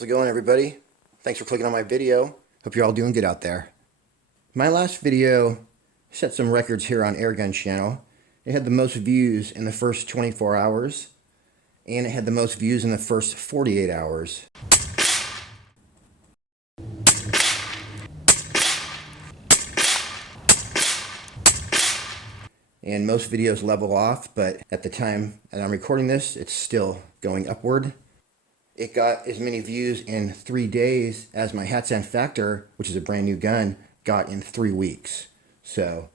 How's it going, everybody? Thanks for clicking on my video. Hope you're all doing good out there. My last video set some records here on Airgun channel. It had the most views in the first 24 hours, and it had the most views in the first 48 hours. And most videos level off, but at the time that I'm recording this, it's still going upward. It got as many views in 3 days as my Hatsan Factor, which is a brand new gun, got in 3 weeks. So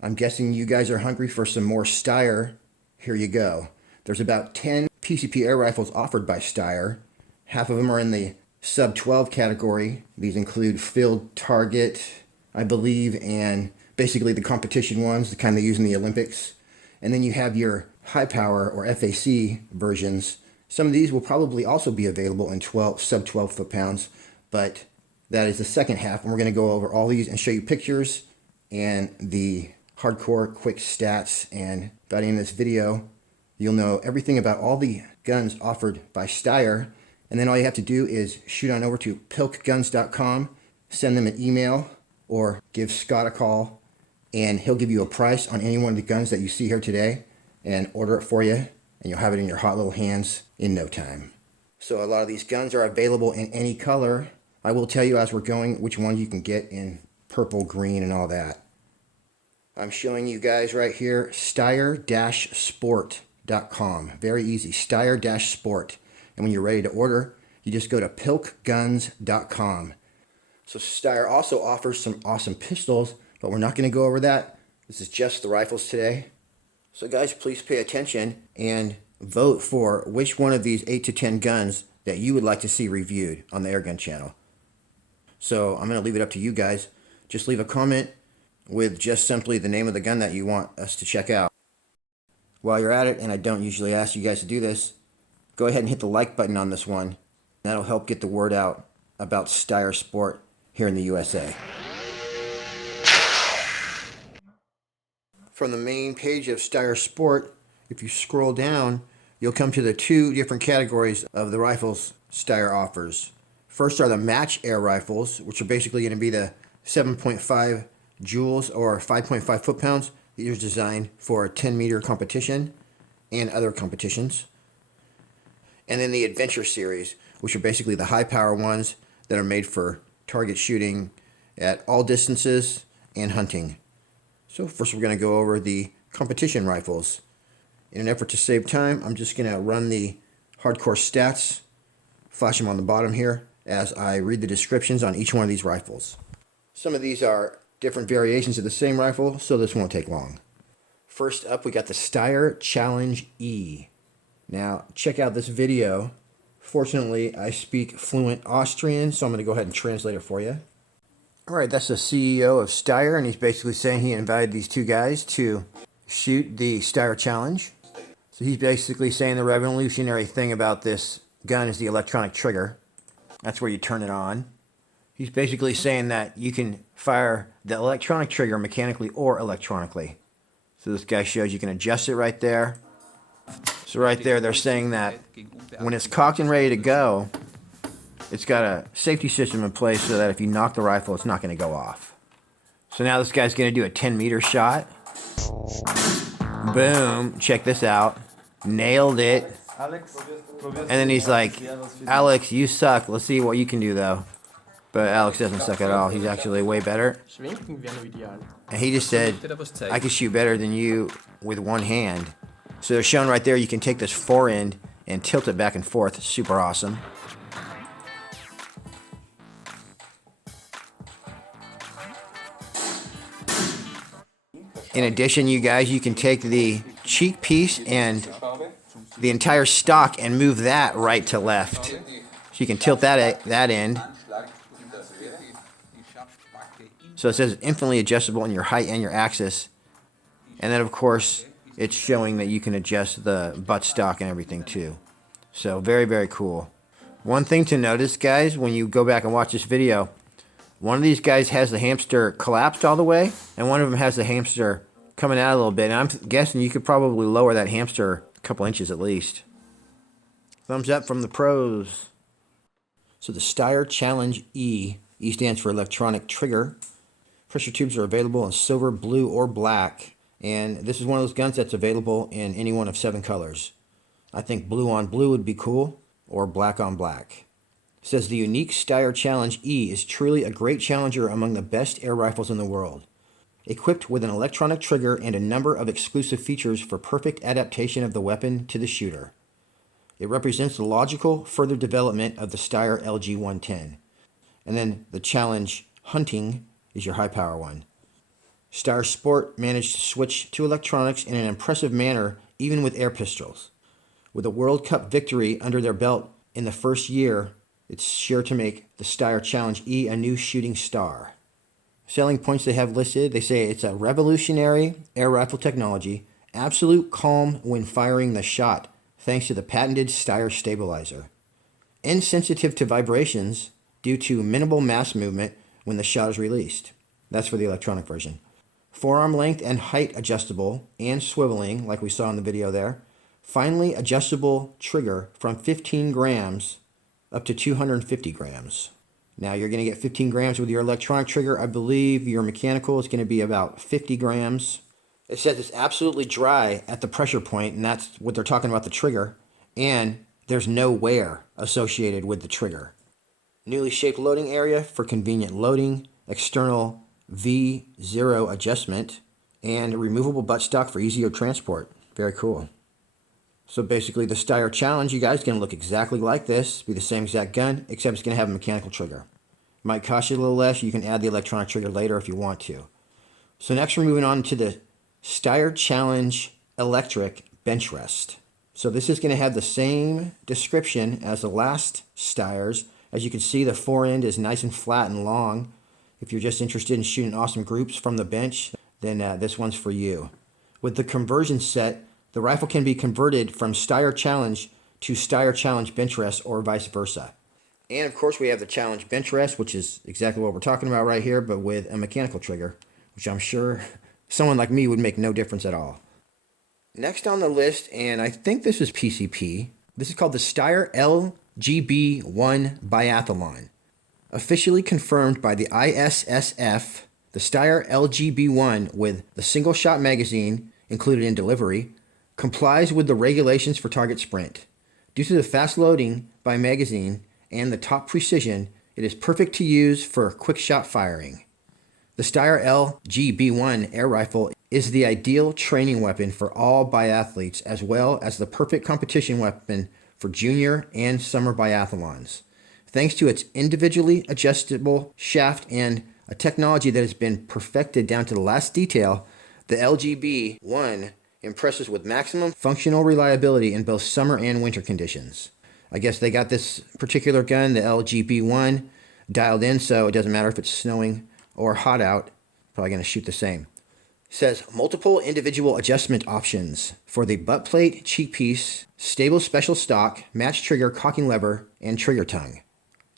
I'm guessing you guys are hungry for some more Steyr. Here you go. There's about 10 PCP air rifles offered by Steyr. Half of them are in the sub 12 category. These include field target, I believe, and basically the competition ones, the kind they use in the Olympics. And then you have your high power or FAC versions. Some of these will probably also be available in sub 12 foot-pounds, but that is the second half, and we're going to go over all these and show you pictures and the hardcore quick stats. And by the end of this video, you'll know everything about all the guns offered by Steyr. And then all you have to do is shoot on over to pilkguns.com, send them an email, or give Scott a call, and he'll give you a price on any one of the guns that you see here today and order it for you, and you'll have it in your hot little hands in no time. So a lot of these guns are available in any color. I will tell you as we're going which ones you can get in purple, green, and all that. I'm showing you guys right here Steyr-Sport.com. Very easy, Steyr-Sport. And when you're ready to order, you just go to pilkguns.com. So Steyr also offers some awesome pistols, but we're not going to go over that. This is just the rifles today. So guys, please pay attention and vote for which one of these 8 to 10 guns that you would like to see reviewed on the Airgun channel. So I'm going to leave it up to you guys. Just leave a comment with just simply the name of the gun that you want us to check out. While you're at it, and I don't usually ask you guys to do this, go ahead and hit the like button on this one. That'll help get the word out about Steyr Sport here in the USA. From the main page of Steyr Sport, if you scroll down, you'll come to the 2 different categories of the rifles Steyr offers. First are the match air rifles, which are basically going to be the 7.5 joules or 5.5 foot-pounds. These are designed for a 10-meter competition and other competitions. And then the adventure series, which are basically the high-power ones that are made for target shooting at all distances and hunting. So first we're going to go over the competition rifles. In an effort to save time, I'm just going to run the hardcore stats, flash them on the bottom here, as I read the descriptions on each one of these rifles. Some of these are different variations of the same rifle, so this won't take long. First up, we got the Steyr Challenge E. Now, check out this video. Fortunately, I speak fluent Austrian, so I'm going to go ahead and translate it for you. Alright, that's the CEO of Steyr, and he's basically saying he invited these 2 guys to shoot the Steyr Challenge. So he's basically saying the revolutionary thing about this gun is the electronic trigger. That's where you turn it on. He's basically saying that you can fire the electronic trigger mechanically or electronically. So this guy shows you can adjust it right there. So right there, they're saying that when it's cocked and ready to go, it's got a safety system in place so that if you knock the rifle, it's not going to go off. So now this guy's going to do a 10-meter shot. Boom. Check this out. Nailed it. And then he's like, Alex, you suck. Let's see what you can do, though. But Alex doesn't suck at all. He's actually way better. And he just said, I can shoot better than you with one hand. So they're showing right there, you can take this forend and tilt it back and forth. Super awesome. In addition, you guys, you can take the cheek piece and the entire stock and move that right to left. So you can tilt that end. So it says infinitely adjustable in your height and your axis. And then, of course, it's showing that you can adjust the butt stock and everything too. So very, very cool. One thing to notice, guys, when you go back and watch this video, one of these guys has the hamster collapsed all the way, and one of them has the hamster coming out a little bit. And I'm guessing you could probably lower that hamster a couple inches at least. Thumbs up from the pros. So the Steyr Challenge E, E stands for electronic trigger. Pressure tubes are available in silver, blue, or black. And this is one of those guns that's available in any one of 7 colors. I think blue on blue would be cool, or black on black. It says the unique Steyr Challenge E is truly a great challenger among the best air rifles in the world. Equipped with an electronic trigger and a number of exclusive features for perfect adaptation of the weapon to the shooter. It represents the logical further development of the Steyr LG110. And then the Challenge Hunting is your high power one. Steyr Sport managed to switch to electronics in an impressive manner even with air pistols. With a World Cup victory under their belt in the first year, it's sure to make the Steyr Challenge E a new shooting star. Selling points they have listed, they say it's a revolutionary air rifle technology, absolute calm when firing the shot thanks to the patented Steyr stabilizer. Insensitive to vibrations due to minimal mass movement when the shot is released. That's for the electronic version. Forearm length and height adjustable and swiveling, like we saw in the video there. Finally adjustable trigger from 15 grams up to 250 grams. Now you're going to get 15 grams with your electronic trigger. I believe your mechanical is going to be about 50 grams. It says it's absolutely dry at the pressure point, and that's what they're talking about the trigger. And there's no wear associated with the trigger. Newly shaped loading area for convenient loading, external V0 adjustment, and removable buttstock for easier transport. Very cool. So basically the Steyr Challenge, you guys, going to look exactly like this. Be the same exact gun, except it's going to have a mechanical trigger. Might cost you a little less. You can add the electronic trigger later if you want to. So next we're moving on to the Steyr Challenge Electric Benchrest. So this is going to have the same description as the last Steyrs. As you can see, the forend is nice and flat and long. If you're just interested in shooting awesome groups from the bench, then this one's for you. With the conversion set, the rifle can be converted from Steyr Challenge to Steyr Challenge Benchrest or vice versa. And of course we have the Challenge Benchrest, which is exactly what we're talking about right here, but with a mechanical trigger, which I'm sure someone like me would make no difference at all. Next on the list, and I think this is PCP, this is called the Steyr LGB1 Biathlon. Officially confirmed by the ISSF, the Steyr LGB1 with the single shot magazine included in delivery complies with the regulations for target sprint. Due to the fast loading by magazine and the top precision, it is perfect to use for quick shot firing. The Steyr LGB1 air rifle is the ideal training weapon for all biathletes, as well as the perfect competition weapon for junior and summer biathlons. Thanks to its individually adjustable shaft and a technology that has been perfected down to the last detail, the LGB1 impresses with maximum functional reliability in both summer and winter conditions. I guess they got this particular gun, the LGB1, dialed in so it doesn't matter if it's snowing or hot out, probably going to shoot the same. It says multiple individual adjustment options for the butt plate, cheek piece, stable special stock, match trigger, cocking lever, and trigger tongue.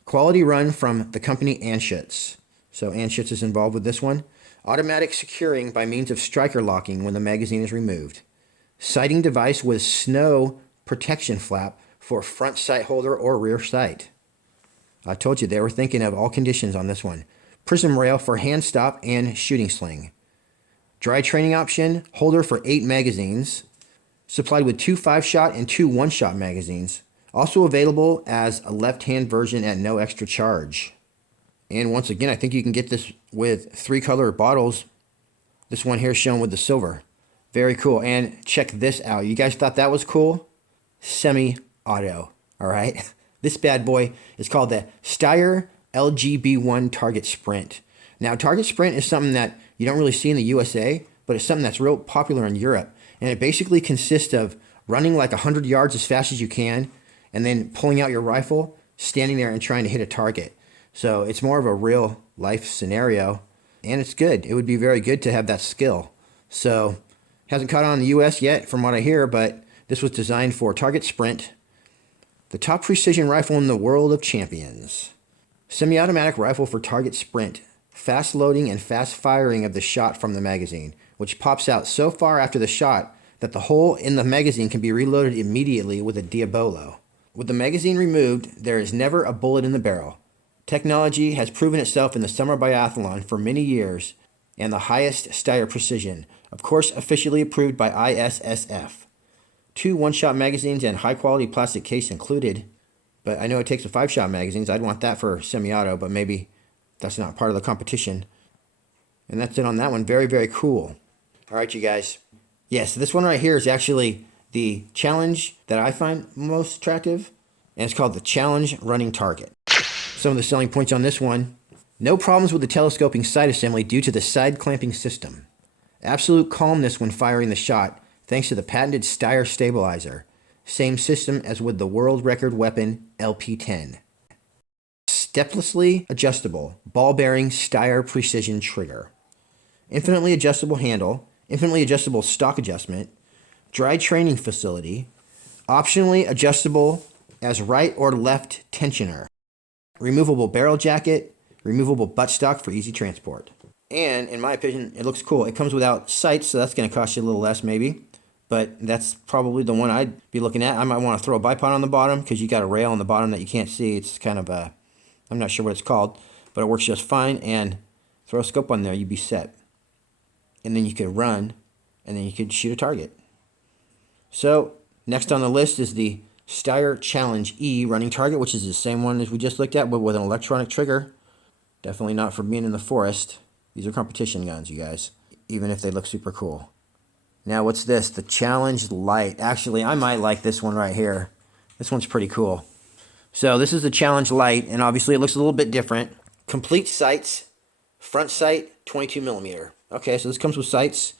Quality run from the company Anschutz. So Anschutz is involved with this one. Automatic securing by means of striker locking when the magazine is removed. Sighting device with snow protection flap for front sight holder or rear sight. I told you they were thinking of all conditions on this one. Prism rail for hand stop and shooting sling. Dry training option, holder for 8 magazines. Supplied with 2 5-shot and 2 1-shot magazines. Also available as a left-hand version at no extra charge. And once again, I think you can get this with 3 color bottles. This one here is shown with the silver. Very cool. And check this out. You guys thought that was cool? Semi-auto. All right. This bad boy is called the Steyr LGB1 Target Sprint. Now, Target Sprint is something that you don't really see in the USA, but it's something that's real popular in Europe. And it basically consists of running like 100 yards as fast as you can, and then pulling out your rifle, standing there and trying to hit a target. So it's more of a real life scenario, and it's good. It would be very good to have that skill. So hasn't caught on in the US yet from what I hear, but this was designed for Target Sprint, the top precision rifle in the world of champions. Semi-automatic rifle for Target Sprint, fast loading and fast firing of the shot from the magazine, which pops out so far after the shot that the hole in the magazine can be reloaded immediately with a Diabolo. With the magazine removed, there is never a bullet in the barrel. Technology has proven itself in the summer biathlon for many years, and the highest Steyr precision, of course officially approved by ISSF. 2 one-shot magazines and high-quality plastic case included, but I know it takes a 5-shot magazines. I'd want that for semi-auto, but maybe that's not part of the competition. And that's it on that one. Very, very cool. All right, you guys. Yes, this one right here is actually the challenge that I find most attractive, and it's called the Challenge Running Target. Some of the selling points on this one: no problems with the telescoping sight assembly due to the side clamping system. Absolute calmness when firing the shot thanks to the patented Steyr stabilizer. Same system as with the world record weapon LP10. Steplessly adjustable ball bearing Steyr precision trigger. Infinitely adjustable handle. Infinitely adjustable stock adjustment. Dry training facility. Optionally adjustable as right or left tensioner. Removable barrel jacket. Removable buttstock for easy transport. And in my opinion, it looks cool. It comes without sights, so that's going to cost you a little less maybe. But that's probably the one I'd be looking at. I might want to throw a bipod on the bottom because you got a rail on the bottom that you can't see. It's kind of a, I'm not sure what it's called, but it works just fine. And throw a scope on there, you'd be set. And then you could run, and then you could shoot a target. So next on the list is the Steyr Challenge E running target, which is the same one as we just looked at, but with an electronic trigger. Definitely not for being in the forest. These are competition guns, you guys, even if they look super cool. Now, what's this? The Challenge Light. Actually, I might like this one right here. This one's pretty cool. So this is the Challenge Light, and obviously it looks a little bit different. Complete sights, front sight, 22 millimeter. Okay, so this comes with sights.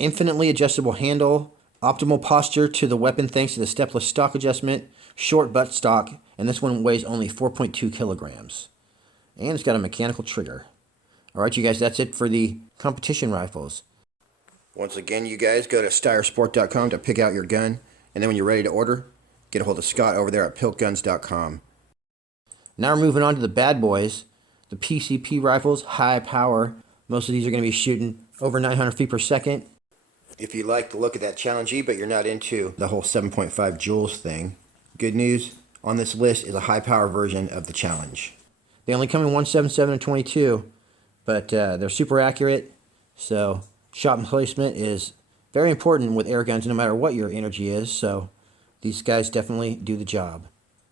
Infinitely adjustable handle, optimal posture to the weapon thanks to the stepless stock adjustment, short butt stock, and this one weighs only 4.2 kilograms. And it's got a mechanical trigger. All right, you guys, that's it for the competition rifles. Once again, you guys, go to SteyrSport.com to pick out your gun, and then when you're ready to order, get a hold of Scott over there at piltguns.com. Now we're moving on to the bad boys, the PCP rifles, high power. Most of these are going to be shooting over 900 feet per second. If you like the look of that Challenge E, but you're not into the whole 7.5 joules thing, good news, on this list is a high power version of the Challenge. They only come in 177 and 22, but they're super accurate, so shot placement is very important with air guns no matter what your energy is, so these guys definitely do the job.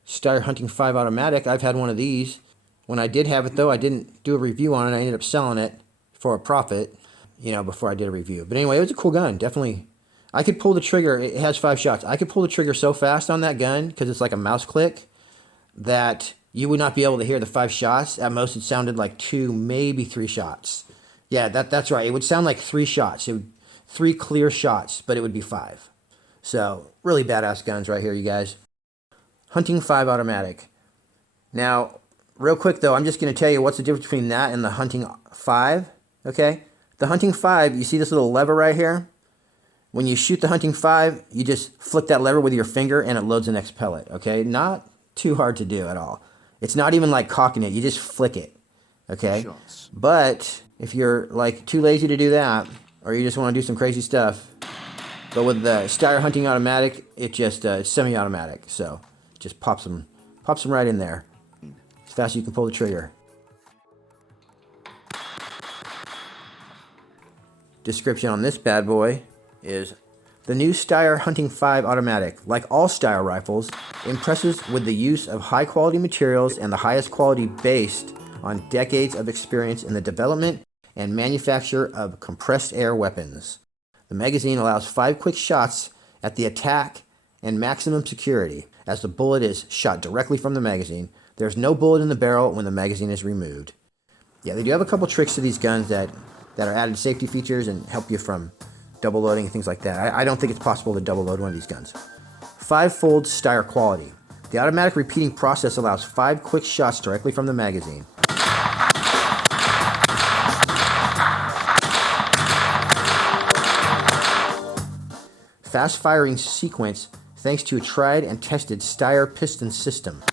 Steyr Hunting 5 automatic, I've had one of these. When I did have it though, I didn't do a review on it. I ended up selling it for a profit, you know, before I did a review. But anyway, it was a cool gun, definitely. I could pull the trigger, it has 5 shots. I could pull the trigger so fast on that gun, because it's like a mouse click, that you would not be able to hear the 5 shots. At most, it sounded like 2, maybe 3 shots. Yeah, that's right. It would sound like 3 shots. 3 clear shots, but it would be 5. So, really badass guns right here, you guys. Hunting 5 automatic. Now, real quick though, I'm just going to tell you what's the difference between that and the Hunting 5, okay? The Hunting 5, you see this little lever right here? When you shoot the Hunting 5, you just flick that lever with your finger and it loads the next pellet, okay? Not too hard to do at all. It's not even like cocking it. You just flick it, okay? Shots. But if you're like too lazy to do that, or you just want to do some crazy stuff, but with the Steyr Hunting automatic, it just it's semi-automatic, so just pops them right in there as fast as you can pull the trigger. Description on this bad boy is: the new Steyr Hunting 5 automatic, like all Steyr rifles, impresses with the use of high quality materials and the highest quality based on decades of experience in the development and manufacture of compressed air weapons. The magazine allows 5 quick shots at the attack and maximum security, as the bullet is shot directly from the magazine. There's no bullet in the barrel when the magazine is removed. Yeah, they do have a couple tricks to these guns that are added safety features and help you from double loading and things like that. I don't think it's possible to double load one of these guns. 5-fold Steyr quality. The automatic repeating process allows 5 quick shots directly from the magazine. Fast firing sequence thanks to a tried and tested Steyr piston system.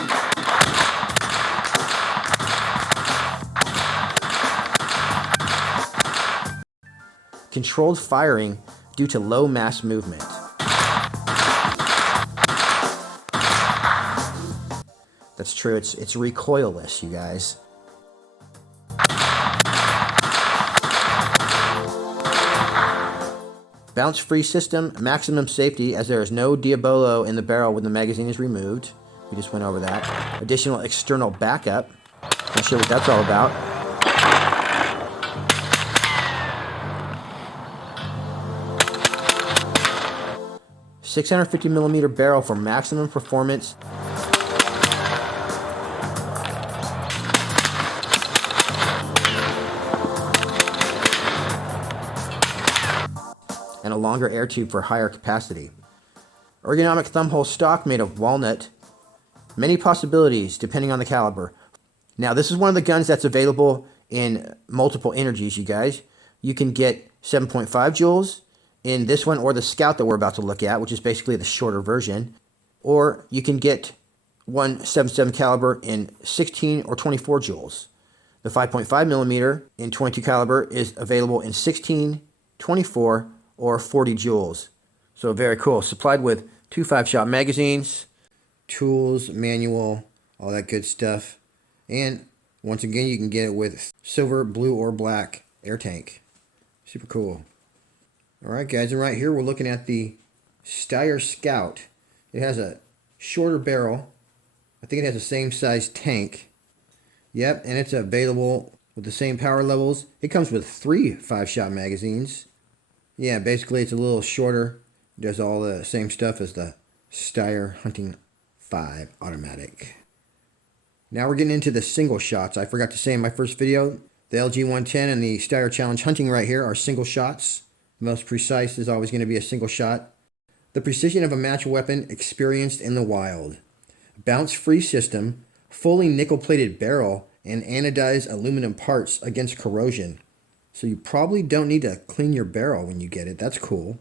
Controlled firing due to low mass movement. That's true. It's recoilless, you guys. Bounce-free system, maximum safety, as there is no diabolo in the barrel when the magazine is removed. We just went over that. Additional external backup. Not sure what that's all about. .650mm barrel for maximum performance. And a longer air tube for higher capacity. Ergonomic thumbhole stock made of walnut. Many possibilities depending on the caliber. Now this is one of the guns that's available in multiple energies, you guys. You can get 7.5 joules in this one or the Scout that we're about to look at, which is basically the shorter version. Or you can get 177 caliber in 16 or 24 joules. The 5.5mm in 22 caliber is available in 16, 24, or 40 joules. So very cool. Supplied with 2 5-shot magazines, tools, manual, all that good stuff. And once again, you can get it with silver, blue, or black air tank. Super cool. Alright guys, and right here we're looking at the Steyr Scout. It has a shorter barrel. I think it has the same size tank. Yep, and it's available with the same power levels. It comes with 3 5-shot magazines. Yeah, basically it's a little shorter. It does all the same stuff as the Steyr Hunting 5 automatic. Now we're getting into the single shots. I forgot to say in my first video, the LG110 and the Steyr Challenge Hunting right here are single shots. The most precise is always going to be a single shot. The precision of a match weapon experienced in the wild. Bounce-free system, fully nickel-plated barrel, and anodized aluminum parts against corrosion. So you probably don't need to clean your barrel when you get it. That's cool.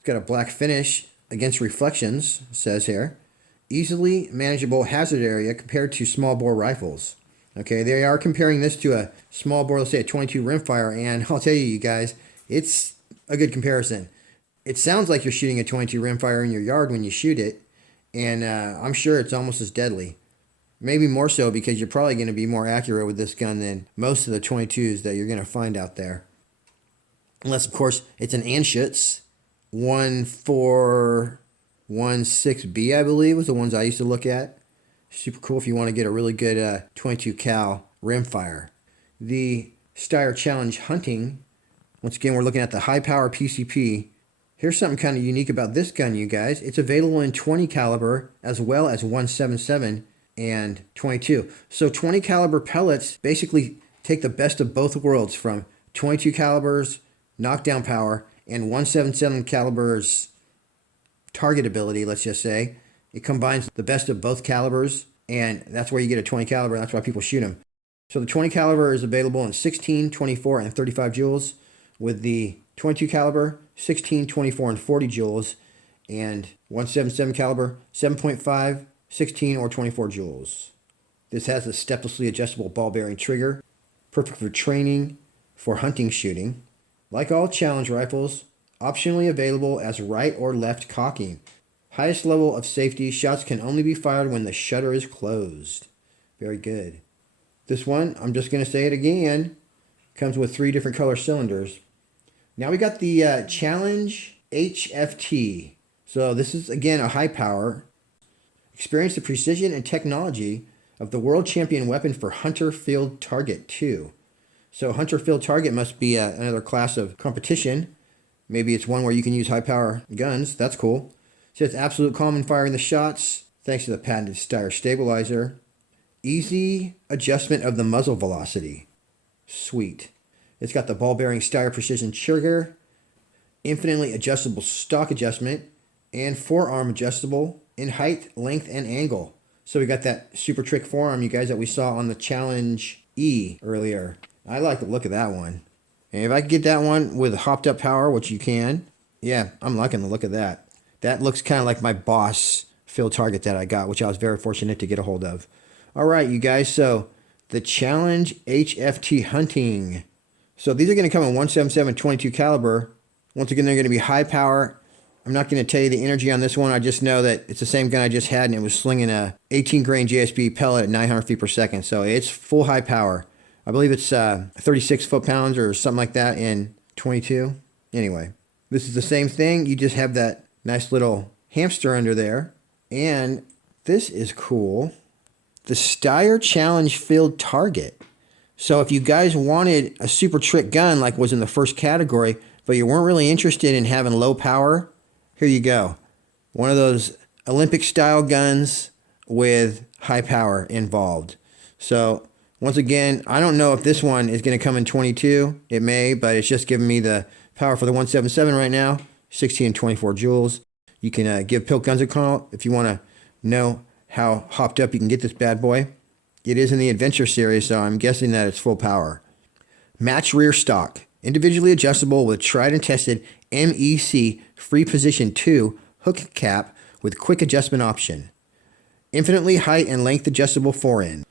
It's got a black finish against reflections, it says here. Easily manageable hazard area compared to small bore rifles. Okay, they are comparing this to a small bore, let's say a 22 rimfire, and I'll tell you guys, it's a good comparison. It sounds like you're shooting a 22 rimfire in your yard when you shoot it, and I'm sure it's almost as deadly. Maybe more so because you're probably going to be more accurate with this gun than most of the 22s that you're going to find out there. Unless, of course, it's an Anschutz 1416B, I believe, was the ones I used to look at. Super cool if you want to get a really good 22 cal rimfire. The Steyr Challenge Hunting, once again, we're looking at the high power PCP. Here's something kind of unique about this gun, you guys. It's available in 20 caliber as well as 177 and 22. So 20 caliber pellets basically take the best of both worlds from 22 calibers knockdown power and 177 calibers target ability, let's just say. It combines the best of both calibers, and that's where you get a 20 caliber, and that's why people shoot them. So the 20 caliber is available in 16, 24, and 35 joules, with the 22 caliber, 16, 24, and 40 joules, and 177 caliber, 7.5, 16, or 24 joules. This has a steplessly adjustable ball bearing trigger, perfect for training, for hunting shooting. Like all challenge rifles, optionally available as right or left cocking. Highest level of safety, shots can only be fired when the shutter is closed. Very good. This one, I'm just going to say it again, comes with 3 different color cylinders. Now we got the Challenge HFT. So this is, again, a high power. Experience the precision and technology of the world champion weapon for Hunter Field Target 2. So Hunter Field Target must be another class of competition. Maybe it's one where you can use high power guns. That's cool. It says absolute calm in firing the shots, thanks to the patented Steyr stabilizer. Easy adjustment of the muzzle velocity. Sweet. It's got the ball bearing Steyr precision trigger, infinitely adjustable stock adjustment, and forearm adjustable in height, length, and angle. So we got that super trick forearm, you guys, that we saw on the Challenge E earlier. I like the look of that one. And if I could get that one with hopped up power, which you can, yeah, I'm liking the look of that. That looks kind of like my Boss field target that I got, which I was very fortunate to get a hold of. All right, you guys, so the Challenge HFT Hunting. So these are going to come in 177 22 caliber. Once again, they're going to be high power I'm not going to tell you the energy on this one. I just know that it's the same gun I just had, and it was slinging a 18 grain JSB pellet at 900 feet per second. So it's full high power. I believe it's 36 foot-pounds or something like that in 22. Anyway, this is the same thing. You just have that nice little hamster under there. And this is cool. The Steyr Challenge Field Target. So if you guys wanted a super trick gun like was in the first category, but you weren't really interested in having low power, here you go. One of those Olympic style guns with high power involved. So once again, I don't know if this one is going to come in 22. It may, but it's just giving me the power for the 177 right now, 16 and 24 joules. You can give Pilk Guns a call if you want to know how hopped up you can get this bad boy. It is in the Adventure series, so I'm guessing that it's full power. Match rear stock. Individually adjustable with tried and tested MEC free position 2 hook cap with quick adjustment option. Infinitely height and length adjustable forend.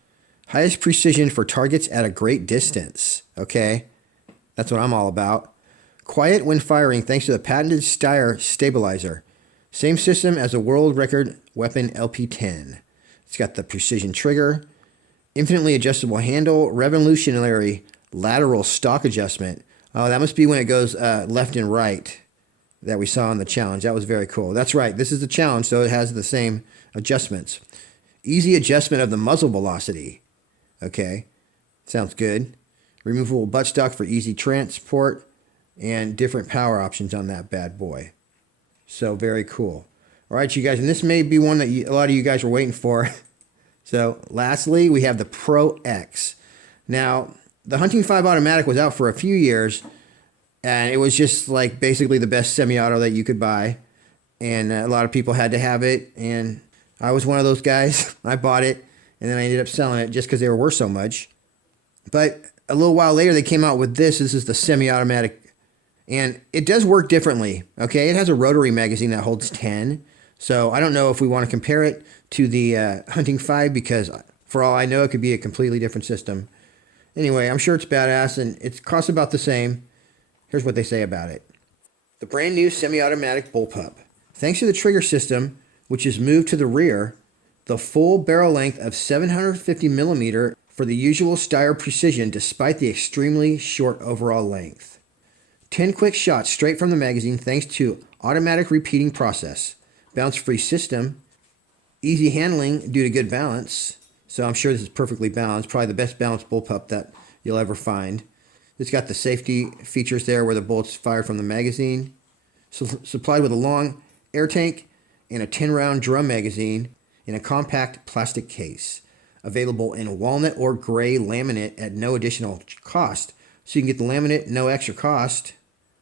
Highest precision for targets at a great distance. Okay, that's what I'm all about. Quiet when firing thanks to the patented Steyr stabilizer. Same system as the world record weapon LP10. It's got the precision trigger, infinitely adjustable handle, revolutionary lateral stock adjustment. Oh, that must be when it goes left and right that we saw in the challenge. That was very cool. That's right. This is the challenge, so it has the same adjustments. Easy adjustment of the muzzle velocity. Okay, sounds good. Removable buttstock for easy transport and different power options on that bad boy. So very cool. All right, you guys, and this may be one that a lot of you guys were waiting for. So lastly, we have the Pro X. Now, the Hunting 5 automatic was out for a few years, and it was just like basically the best semi-auto that you could buy. And a lot of people had to have it, and I was one of those guys. I bought it, and then I ended up selling it just because they were worth so much. But a little while later, they came out with this. This is the semi-automatic, and it does work differently. Okay, it has a rotary magazine that holds 10. So I don't know if we want to compare it to the Hunting 5 because for all I know, it could be a completely different system. Anyway, I'm sure it's badass, and it costs about the same. Here's what they say about it. The brand new semi-automatic bullpup. Thanks to the trigger system, which is moved to the rear, the full barrel length of 750 millimeter for the usual Steyr precision despite the extremely short overall length. 10 quick shots straight from the magazine thanks to automatic repeating process. Bounce-free system. Easy handling due to good balance. So I'm sure this is perfectly balanced. Probably the best balanced bullpup that you'll ever find. It's got the safety features there where the bullets fired from the magazine. Supplied with a long air tank and a 10-round drum magazine in a compact plastic case. Available in walnut or gray laminate at no additional cost. So you can get the laminate, no extra cost.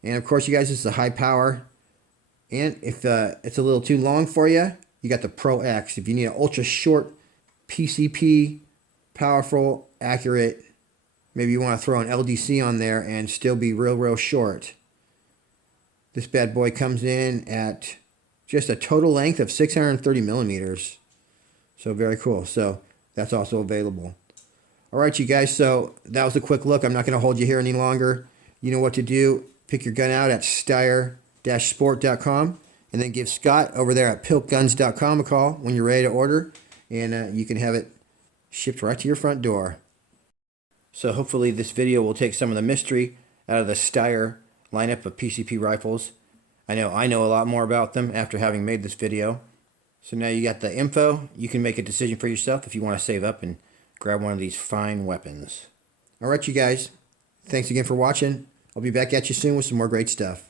And of course, you guys, this is a high power. And if it's a little too long for you, you got the Pro X. If you need an ultra short PCP, powerful, accurate, maybe you want to throw an LDC on there and still be real short. This bad boy comes in at just a total length of 630 millimeters. So very cool. So that's also available. All right, you guys. So that was a quick look. I'm not going to hold you here any longer. You know what to do. Pick your gun out at Steyr-Sport.com and then give Scott over there at pilkguns.com a call when you're ready to order. And you can have it shipped right to your front door. So hopefully this video will take some of the mystery out of the Steyr lineup of PCP rifles. I know a lot more about them after having made this video. So now you got the info. You can make a decision for yourself if you want to save up and grab one of these fine weapons. All right, you guys. Thanks again for watching. I'll be back at you soon with some more great stuff.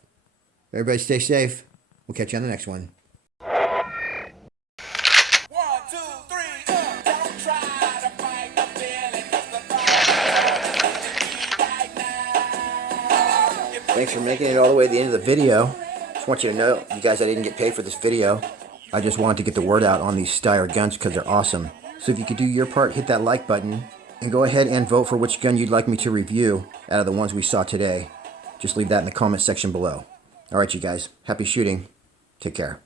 Everybody stay safe. We'll catch you on the next one. Thanks for making it all the way to the end of the video. Just want you to know, you guys, I didn't get paid for this video. I just wanted to get the word out on these Steyr guns because they're awesome. So if you could do your part, hit that like button and go ahead and vote for which gun you'd like me to review out of the ones we saw today. Just leave that in the comment section below. Alright, you guys. Happy shooting. Take care.